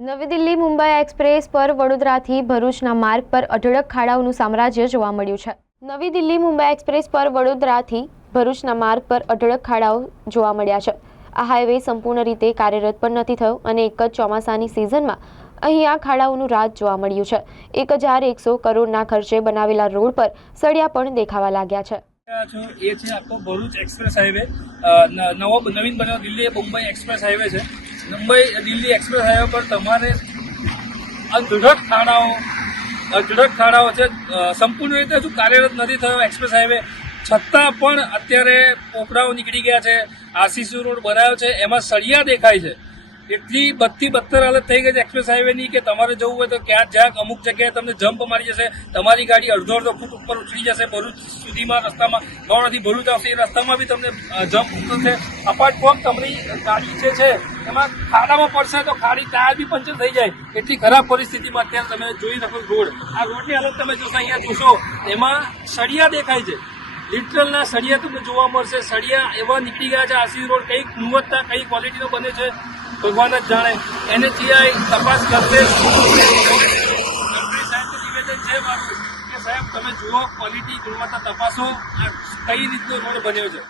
નવી દિલ્હી મુંબઈ એક્સપ્રેસ પર વડોદરાથી ભરૂચના માર્ગ પર અઢળક ખાડાઓનું સામ્રાજ્ય જોવા મળ્યું છે. નવી દિલ્હી મુંબઈ એક્સપ્રેસ પર વડોદરાથી ભરૂચના માર્ગ પર અઢળક ખાડાઓ જોવા મળ્યા છે. આ હાઈવે સંપૂર્ણ રીતે કાર્યરત પણ નથી થયો અને એક જ ચોમાસાની સિઝનમાં અહીં આ ખાડાઓનું રાજ જોવા મળ્યું છે. એક હજાર એકસો કરોડના ખર્ચે બનાવેલા રોડ પર સળિયા પણ દેખાવા લાગ્યા છે. છો એ છે આખો ભરૂચ એક્સપ્રેસ હાઈવે. નવો, નવીન બનેલો દિલ્હી મુંબઈ એક્સપ્રેસ હાઈવે છે. મુંબઈ દિલ્હી એક્સપ્રેસ હાઈવે પર તમારે અઢળક ખાડાઓ અઢળક ખાડાઓ છે સંપૂર્ણ રીતે હજુ કાર્યરત નથી થયો એક્સપ્રેસ હાઈવે. છતાં પણ અત્યારે પોપડાઓ નીકળી ગયા છે, આરસીસી રોડ બનાવ્યો છે, એમાં સળિયા દેખાય છે. એટલી બધી બદતર હાલત થઈ ગઈ છે એક્સપ્રેસ હાઈવેની કે તમારે જવું હોય તો ક્યાં જ્યાં અમુક જગ્યાએ તમને જમ્પ મારી જશે, તમારી ગાડી અડધો અડધો ફૂટ ઉપર ઉછળી જશે, ભરૂચ સુધીમાં રસ્તામાં ગૌરવથી ભરૂચ આવશે, એ રસ્તામાં બી તમને જમ્પ ઉતરશે. અપાર્ટ ફ્રોમ તમારી ગાડી જે છે, એમાં ખાડામાં પડશે તો ખાડી ટાયર બી પંચર થઈ જાય. એટલી ખરાબ પરિસ્થિતિમાં અત્યારે તમે જોઈ શકો રોડ. આ રોડની હાલત તમે જોશો, અહીંયા જોશો, એમાં સળિયા દેખાય છે. લિટરલના સળિયા તમને જોવા મળશે. સળિયા એવા નીકળી ગયા છે. આસી રોડ કઈ ગુણવત્તા, કઈ ક્વોલિટીનો બને છે. ભગવાન જ જાણે. એને ટીઆઈ તપાસ કરશે. છે મારું કે સાહેબ, તમે જુઓ ક્વોલિટી ગુણવત્તા તપાસો. આ કઈ રીતનો રોડ બન્યો છે?